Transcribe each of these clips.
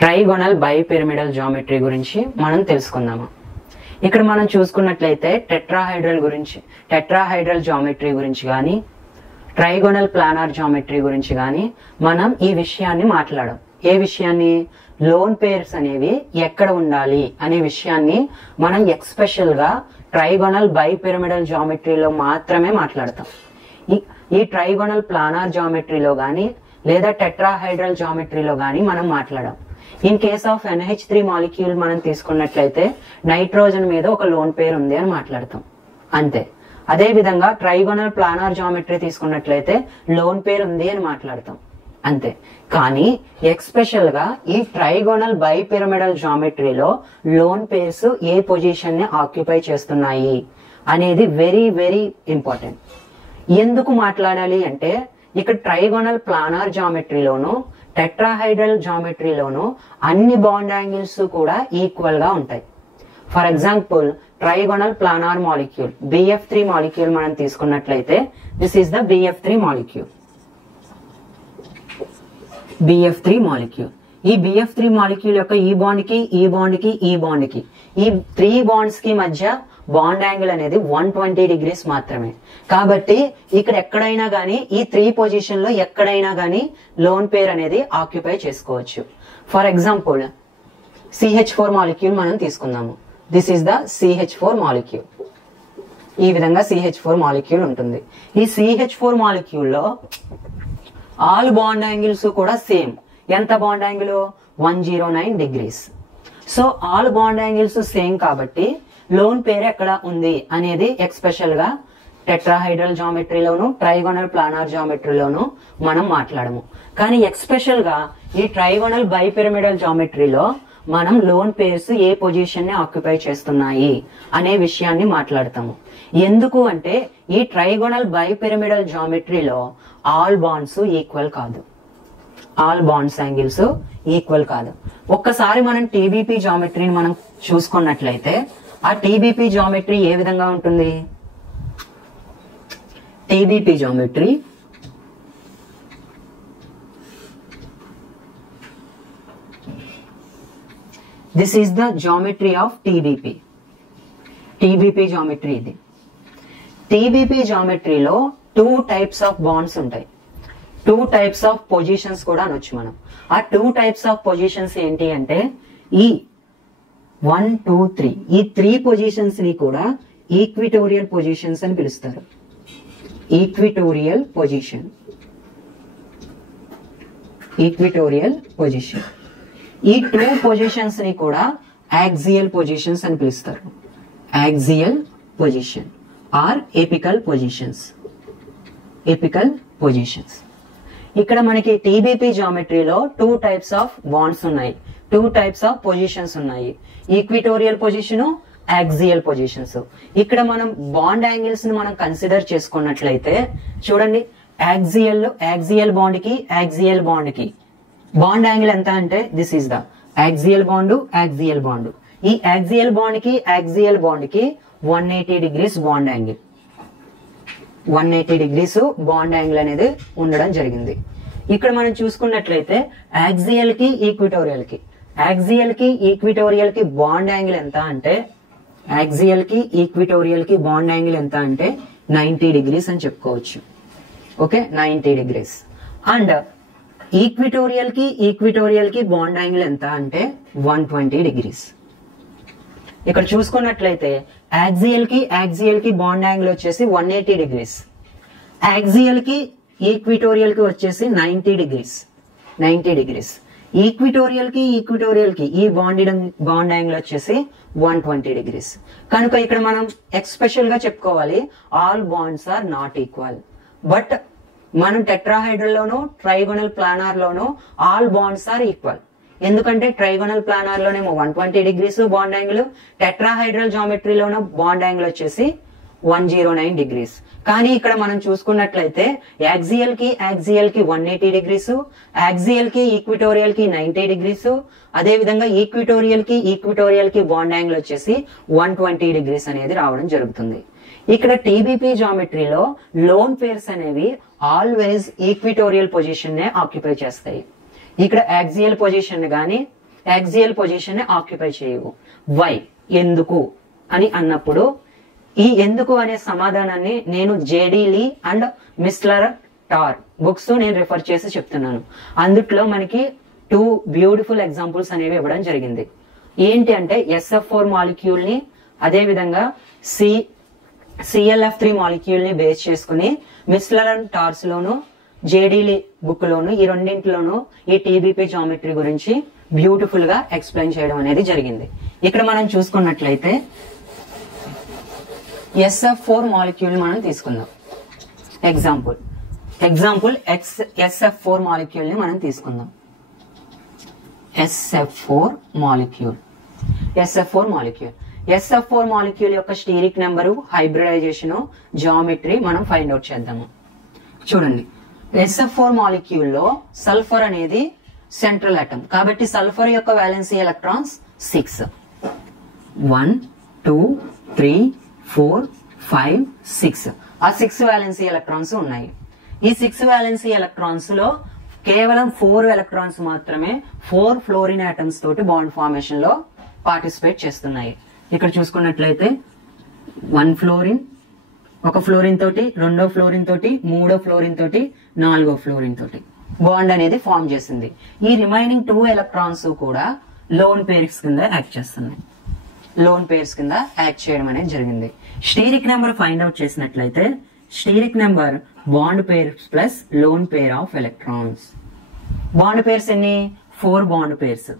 Trigonal bipyramidal geometry గురించి మనం తెలుసుకుందాము. ఇక్కడ మనం చూసుకున్నట్లయితే టెట్రాహైడ్రల్ జామెట్రీ గురించి కానీ ట్రైగోనల్ ప్లానార్ జామెట్రీ గురించి కానీ మనం ఈ విషయాన్ని మాట్లాడాం. ఏ విషయాన్ని? లోన్ పేర్స్ అనేవి ఎక్కడ ఉండాలి అనే విషయాన్ని మనం ఎక్స్పెషల్ గా ట్రైగోనల్ బైపిరమిడల్ జామెట్రీలో మాత్రమే మాట్లాడతాం. ఈ ట్రైగోనల్ ప్లానార్ జామెట్రీలో కానీ లేదా టెట్రాహైడ్రల్ జామెట్రీలో కానీ మనం మాట్లాడాం. In case of NH3 molecule మనం తీసుకున్నట్లయితే నైట్రోజన్ మీద ఒక లోన్ పేర్ ఉంది అని మాట్లాడతాం, అంతే. అదే విధంగా ట్రైగోనల్ ప్లానార్ జామెట్రీ తీసుకున్నట్లయితే లోన్ పేర్ ఉంది అని మాట్లాడతాం, అంతే. కానీ ఎక్స్పెషల్ గా ఈ ట్రైగోనల్ బైపిరమిడల్ జామెట్రీలో లోన్ పేర్స్ ఏ పొజిషన్ ని ఆక్యుపై చేస్తున్నాయి అనేది వెరీ వెరీ ఇంపార్టెంట్. ఎందుకు మాట్లాడాలి అంటే ఇక్కడ ట్రైగోనల్ ప్లానార్ జామెట్రీలోను టెట్రాహైడ్రల్ జామెట్రీలోను అన్ని బాండ్ యాంగిల్స్ కూడా ఈక్వల్ గా ఉంటాయి. For example trigonal planar molecule BF3 molecule మనం తీసుకున్నట్లయితే this is the BF3 molecule. BF3 molecule, ఈ BF3 మాలిక్యూల్ యొక్క ఈ బాండ్ కి ఈ బాండ్ కి ఈ బాండ్ కి ఈ 3 బాండ్స్ కి మధ్య బాండ్ యాంగిల్ అనేది 120 డిగ్రీస్ మాత్రమే. కాబట్టి ఇక్కడ ఎక్కడైనా గానీ ఈ 3 పొజిషన్ లో ఎక్కడైనా గానీ లోన్ పేర్ అనేది ఆక్యుపై చేసుకోవచ్చు. ఫర్ ఎగ్జాంపుల్ CH4 మాలిక్యూల్ మనం తీసుకుందాము. This is the CH4 molecule. ఈ విధంగా CH4 మాలిక్యూల్ ఉంటుంది. ఈ CH4 మాలిక్యూల్ లో ఆల్ బాండ్ యాంగిల్స్ కూడా సేమ్. ఎంత bond angle? 109 degrees. So all bond angles same కాబట్టి లోన్ పేరు ఎక్కడ ఉంది అనేది ఎక్స్పెషల్ గా టెట్రాహైడ్రల్ జామెట్రీలోను ట్రైగోనల్ ప్లానార్ జామెట్రీలోను మనం మాట్లాడము. కానీ ఎక్స్పెషల్ గా ఈ ట్రైగోనల్ బైపిరమిడల్ జామెట్రీలో మనం లోన్ పేర్స్ ఏ పొజిషన్ ని ఆక్యుపై చేస్తున్నాయి అనే విషయాన్ని మాట్లాడతాము. ఎందుకు అంటే ఈ ట్రైగోనల్ బైపిరమిడల్ జామెట్రీలో ఆల్ బాండ్స్ ఈక్వల్ కాదు, ఆల్ బాండ్స్ యాంగిల్స్ ఈక్వల్ కాదు. ఒక్కసారి మనం TBP జామెట్రీని మనం చూసుకున్నట్లయితే ఆ TBP జామెట్రీ ఏ విధంగా ఉంటుంది? TBP geometry this is the geometry of TBP geometry ఇది. TBP జామెట్రీలో 2 టైప్స్ ఆఫ్ బాండ్స్ ఉంటాయి, 2 టైప్స్ ఆఫ్ పొజిషన్స్ కూడా అనొచ్చు మనం. ఆ 2 టైప్స్ ఆఫ్ పొజిషన్స్ ఏంటి అంటే ఈ 1, 2, 3 ఈ 3 పొజిషన్స్ ని కూడా ఈక్విటోరియల్ పొజిషన్స్ అని పిలుస్తారు. Equatorial position, equatorial position. ఈ 2 పొజిషన్స్ ని కూడా యాక్సియల్ పొజిషన్స్ అని పిలుస్తారు. Axial position or apical positions, apical positions. ఇక్కడ మనకి TBP జామెట్రీలో 2 టైప్స్ ఆఫ్ బాండ్స్ ఉన్నాయి, 2 టైప్స్ ఆఫ్ పొజిషన్స్ ఉన్నాయి, ఈక్విటోరియల్ పొజిషన్, యాక్సియల్ పొజిషన్స్. ఇక్కడ మనం బాండ్ యాంగిల్స్ ని మనం కన్సిడర్ చేసుకున్నట్లయితే చూడండి, యాక్సియల్ బాండ్ కి యాక్సియల్ బాండ్ కి బాండ్ యాంగిల్ ఎంత అంటే this is the axial bond, axial bond. ఈ యాక్సియల్ బాండ్ కి యాక్సియల్ బాండ్ కి 180 degrees bond angle, 180 degrees bond angle అనేది ఉండడం జరిగింది. ఇక్కడ మనం చూసుకున్నట్లయితే యాక్సియల్ కి ఈక్విటోరియల్ కి బాండ్ యాంగిల్ ఎంత అంటే యాక్సియల్ కి ఈక్విటోరియల్ కి బాండ్ యాంగిల్ ఎంత అంటే 90 డిగ్రీస్ అని చెప్పుకోవచ్చు. Okay, 90 degrees. అండ్ ఈక్విటోరియల్ కి బాండ్ యాంగిల్ ఎంత అంటే 120 డిగ్రీస్. ఇక్కడ చూసుకున్నట్లయితే యాక్సియల్ కి బాండ్ యాంగిల్ వచ్చేసి 180 డిగ్రీస్, యాక్సియల్ కి ఈక్విటోరియల్ కి వచ్చేసి 90 డిగ్రీస్. ఈక్విటోరియల్ కి ఈ బాండ్ యాంగిల్ వచ్చేసి 120 డిగ్రీస్. కనుక ఇక్కడ మనం ఎక్స్పెషల్ గా చెప్పుకోవాలి all bonds are not equal. But మనం టెట్రాహైడ్రల్ లోను ట్రైగోనల్ ప్లానార్ లోను ఆల్ బాండ్స్ ఆర్ ఈక్వల్. ఎందుకంటే ట్రైగోనల్ ప్లానార్ లోనేమో 120 డిగ్రీస్ బాండ్ యాంగిల్, టెట్రాహైడ్రల్ జామెట్రీలోనూ బాండ్ యాంగిల్ వచ్చేసి 109 డిగ్రీస్. కానీ ఇక్కడ మనం చూసుకున్నట్లయితే యాక్సియల్ కి 180 డిగ్రీస్, యాక్సియల్ కి ఈక్విటోరియల్ కి 90 డిగ్రీస్, అదే విధంగా ఈక్విటోరియల్ కి బాండ్ యాంగిల్ వచ్చేసి 120 డిగ్రీస్ అనేది రావడం జరుగుతుంది. ఇక్కడ TBP జామెట్రీలో లోన్ పేర్స్ అనేవి ఆల్వేస్ ఈక్విటోరియల్ పొజిషన్ నే ఆక్యుపై చేస్తాయి. ఇక్కడ యాక్సియల్ పొజిషన్ గానీ యాక్సియల్ పొజిషన్ ని ఆక్యుపై చేయవు. వై ఎందుకు అని అన్నప్పుడు ఈ ఎందుకు అనే సమాధానాన్ని నేను JD Lee and Miessler Tarr books నేను రిఫర్ చేసి చెప్తున్నాను. అందుట్లో మనకి 2 బ్యూటిఫుల్ ఎగ్జాంపుల్స్ అనేవి ఇవ్వడం జరిగింది. ఏంటి అంటే SF4 మాలిక్యూల్ ని అదే విధంగా ClF3 మాలిక్యూల్ ని బేస్ చేసుకుని మిస్లర్ అండ్ టార్స్ లోను జేడీలీ బుక్ లోను ఈ రెండింటిలోనూ ఈ TBP జామెట్రీ గురించి బ్యూటిఫుల్ గా ఎక్స్ప్లెయిన్ చేయడం అనేది జరిగింది. ఇక్కడ మనం చూసుకున్నట్లయితే SF4 మాలిక్యూల్ మనం తీసుకుందాం. ఎగ్జాంపుల్ SF4 మాలిక్యూల్ ని మనం తీసుకుందాం. SF4 మాలిక్యూల్ యొక్క స్టీరిక్ నెంబరు, హైబ్రిడైజేషన్, జామెట్రీ మనం ఫైండ్ అవుట్ చేద్దాము. చూడండి, SF4 మాలిక్యూల్ లో సల్ఫర్ అనేది సెంట్రల్ ఆటమ్ కాబట్టి సల్ఫర్ యొక్క వాలెన్సీ ఎలక్ట్రాన్స్ 6. 1 2 3 4 5 6 ఆ 6 వాలెన్సీ ఎలక్ట్రాన్స్ ఉన్నాయి. ఈ 6 వాలెన్సీ ఎలక్ట్రాన్స్ లో కేవలం 4 ఎలక్ట్రాన్స్ మాత్రమే 4 ఫ్లోరిన్ ఆటమ్స్ తోటి బాండ్ ఫార్మేషన్ లో పార్టిసిపేట్ చేస్తున్నాయి. ఇక్కడ చూసుకున్నట్లయితే 1 ఫ్లోరిన్, ఒక ఫ్లోరిన్ తోటి, 2వ ఫ్లోరిన్ తోటి, 3వ ఫ్లోరిన్ తోటి, 4వ ఫ్లోరిన్ తోటి బాండ్ అనేది ఫార్మ్ చేసింది. ఈ రిమైనింగ్ 2 ఎలక్ట్రాన్స్ కూడా లోన్ పేర్స్ కింద యాక్ట్ చేస్తున్నాయి. లోన్ పేర్స్ కింద యాక్ట్ చేయడం అనేది జరిగింది. స్టీరిక్ నెంబర్ ఫైండ్ అవుట్ చేసినట్లయితే steric number bond pairs plus lone pair of electrons. Bond pairs ఎన్ని? 4 బాండ్ పేర్స్.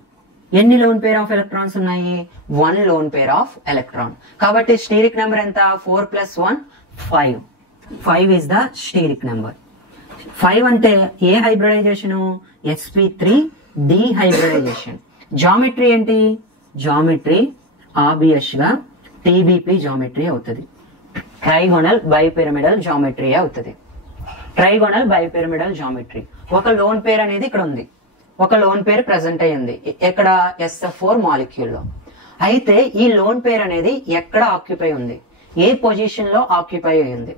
ఎన్ని లోన్ పేర్ ఆఫ్ ఎలక్ట్రాన్స్ ఉన్నాయి? 1 లోన్ పేర్ ఆఫ్ ఎలక్ట్రాన్. కాబట్టి స్టీరిక్ నెంబర్ ఎంత? 4 + 1 5. 5 ఇస్ ద స్టీరిక్ నెంబర్. 5 అంటే ఏ hybridisation? sp3 డీహైబ్రిడైజేషన్. Geometry ఏంటి? Geometry obvious గా TBP geometry అవుతుంది. Trigonal bipyramidal geometry అవుతుంది. Trigonal bipyramidal geometry. ఒక లోన్ పేర్ అనేది ఇక్కడ ఉంది, ఒక లోన్ పేర్ ప్రెసెంట్ అయ్యింది ఎక్కడ? SF4 మాలిక్యూల్ లో. అయితే ఈ లోన్ పేర్ అనేది ఎక్కడ ఆక్యుపై ఉంది? ఏ పొజిషన్ లో ఆక్యుపై అయ్యింది?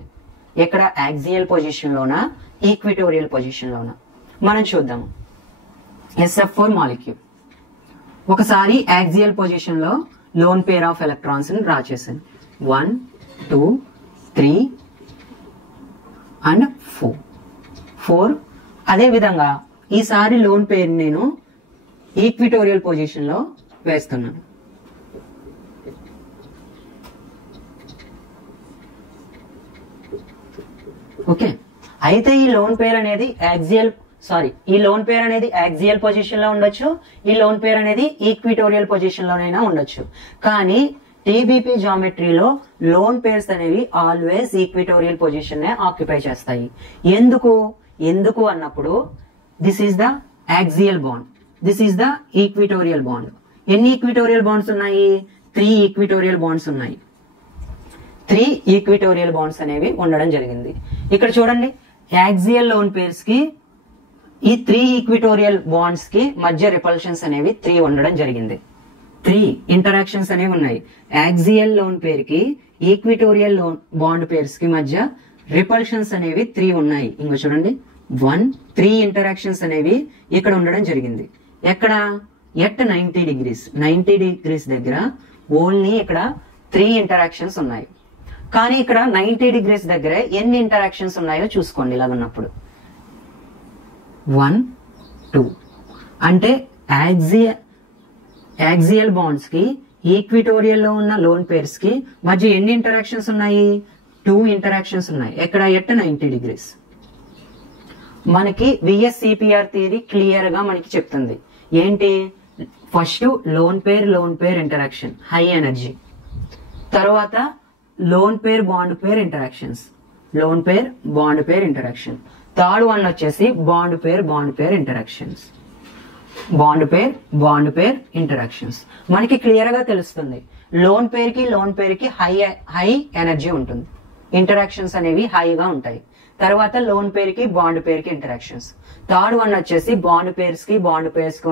ఎక్కడ? యాక్సియల్ పొజిషన్ లోనా, ఈక్విటోరియల్ పొజిషన్ లోనా? మనం చూద్దాము. SF4 మాలిక్యూల్ ఒకసారి యాక్సియల్ పొజిషన్ లో లోన్ పేర్ ఆఫ్ ఎలక్ట్రాన్స్ ని డ్రా చేశాను. 1 2 3 అండ్ 4. అదే విధంగా ఈసారి లోన్ పేర్ నేను ఈక్విటోరియల్ పొజిషన్ లో వేస్తున్నాను. ఓకే, అయితే ఈ లోన్ పేర్ అనేది యాక్సియల్ పొజిషన్ లో ఉండొచ్చు, ఈ లోన్ పేర్ అనేది ఈక్విటోరియల్ పొజిషన్ లోనైనా ఉండొచ్చు. కానీ TBP జామెట్రీలో లోన్ పేర్స్ అనేవి ఆల్వేస్ ఈక్విటోరియల్ పొజిషన్ నే ఆక్యుపై చేస్తాయి. ఎందుకు అన్నప్పుడు this is the axial bond, this is the equatorial bond. ఎన్ని ఈక్విటోరియల్ బాండ్స్ ఉన్నాయి? 3 ఈక్విటోరియల్ బాండ్స్ ఉన్నాయి. 3 ఈక్విటోరియల్ బాండ్స్ అనేవి ఉండడం జరిగింది. ఇక్కడ చూడండి, యాక్సియల్ లోన్ పేర్స్ కి ఈ 3 ఈక్విటోరియల్ బాండ్స్ కి మధ్య రిపల్షన్స్ అనేవి 3 ఉండడం జరిగింది. 3 ఇంటరాక్షన్స్ అనేవి ఉన్నాయి. యాక్సియల్ లోన్ పేర్ కి ఈక్విటోరియల్ లోన్ బాండ్ పేర్స్ కి మధ్య రిపల్షన్స్ అనేవి 3 ఉన్నాయి. ఇంకో చూడండి, 3 ఇంటరాక్షన్స్ అనేవి ఇక్కడ ఉండడం జరిగింది. ఎక్కడ? At 90 degrees. 90 డిగ్రీస్ దగ్గర ఓన్లీ ఇక్కడ 3 ఇంటరాక్షన్స్ ఉన్నాయి. కానీ ఇక్కడ 90 డిగ్రీస్ దగ్గర ఎన్ని ఇంటరాక్షన్స్ ఉన్నాయో చూసుకోండి. ఇలా ఉన్నప్పుడు 1 2 అంటే యాక్సియల్ బాండ్స్ కి ఈక్విటోరియల్ లో ఉన్న లోన్ పేర్స్ కి మధ్య ఎన్ని ఇంటరాక్షన్స్ ఉన్నాయి? 2 ఇంటరాక్షన్స్ ఉన్నాయి. ఎక్కడ? At 90 degrees. మనకి VSCPR థియరీ క్లియర్ గా మనకి చెప్తుంది ఏంటి? First lone pair interaction high energy, తర్వాత lone pair bond pair interactions, lone pair bond pair interaction. Third one వచ్చేసి bond pair interactions, bond pair interactions. మనకి క్లియర్ గా తెలుస్తుంది లోన్ పేర్ కి హై ఎనర్జీ ఉంటుంది, ఇంటరాక్షన్స్ అనేవి హైగా ఉంటాయి. తర్వాత లోన్ పేర్ కి బాండ్ పేర్ కి ఇంటరాక్షన్స్. థర్డ్ వన్ వచ్చేసి బాండ్ పేర్స్ కి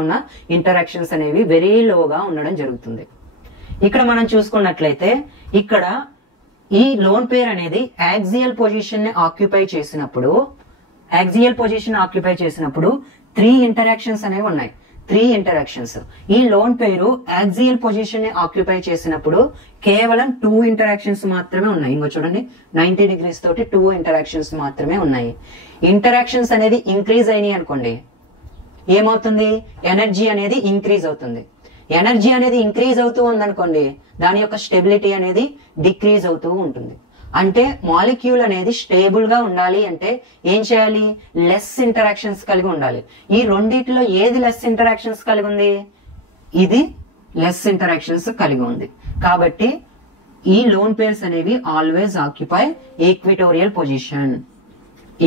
ఉన్న ఇంటరాక్షన్స్ అనేవి వెరీ లోగా ఉండడం జరుగుతుంది. ఇక్కడ మనం చూసుకున్నట్లయితే ఇక్కడ ఈ లోన్ పేర్ అనేది యాక్సియల్ పొజిషన్ ని ఆక్యుపై చేసినప్పుడు 3 ఇంటరాక్షన్స్ అనేవి ఉన్నాయి. 3 ఇంటరాక్షన్స్. ఈ లోన్ పేరు యాక్సియల్ పొజిషన్ ని ఆక్యుపై చేసినప్పుడు కేవలం 2 ఇంటరాక్షన్స్ మాత్రమే ఉన్నాయి. ఇంకో చూడండి 90 డిగ్రీస్ తోటి 2 ఇంటరాక్షన్స్ మాత్రమే ఉన్నాయి. ఇంటరాక్షన్స్ అనేది ఇంక్రీజ్ అయినాయి అనుకోండి, ఏమవుతుంది? ఎనర్జీ అనేది ఇంక్రీజ్ అవుతుంది. ఎనర్జీ అనేది ఇంక్రీజ్ అవుతూ ఉందనుకోండి, దాని యొక్క స్టెబిలిటీ అనేది డిక్రీజ్ అవుతూ ఉంటుంది. అంటే మాలిక్యూల్ అనేది స్టేబుల్ గా ఉండాలి అంటే ఏం చేయాలి? లెస్ ఇంటరాక్షన్స్ కలిగి ఉండాలి. ఈ రెండిట్లో ఏది లెస్ ఇంటరాక్షన్స్ కలిగి ఉంది? ఇది లెస్ ఇంటరాక్షన్స్ కలిగి ఉంది. కాబట్టి ఈ లోన్ పేర్స్ అనేవి always occupy equatorial position.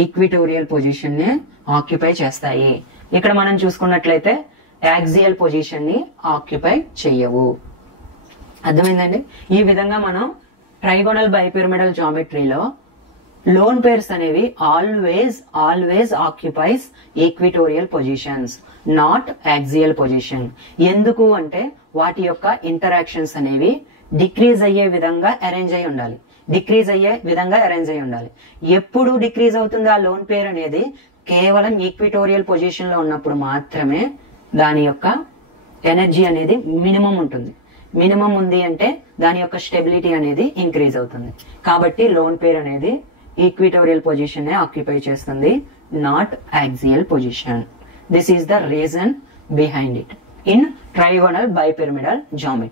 Equatorial position ని ఆక్యుపై చేస్తాయి. ఇక్కడ మనం చూసుకున్నట్లయితే యాక్సియల్ పొజిషన్ ని ఆక్యుపై చెయ్యవు. అర్థమైందండి? ఈ విధంగా మనం ట్రైగోనల్ బైపిరమిడల్ జామెట్రీలో లోన్ పేర్స్ అనేవి always occupies equatorial positions, not axial position. ఎందుకు అంటే వాటి యొక్క ఇంటరాక్షన్స్ అనేవి డిక్రీజ్ అయ్యే విధంగా అరేంజ్ అయి ఉండాలి. ఎప్పుడు డిక్రీజ్ అవుతుంది ఆ లోన్ పేర్ అనేది? కేవలం ఈక్విటోరియల్ పొజిషన్ లో ఉన్నప్పుడు మాత్రమే దాని యొక్క ఎనర్జీ అనేది మినిమం ఉంటుంది. మినిమం ఉంది అంటే దాని యొక్క స్టెబిలిటీ అనేది ఇంక్రీజ్ అవుతుంది. కాబట్టి లోన్ పేర్ అనేది ఈక్విటోరియల్ పొజిషన్ నే ఆక్యుపై చేస్తుంది, not axial position. This is the reason behind it in trigonal bipyramidal geometry.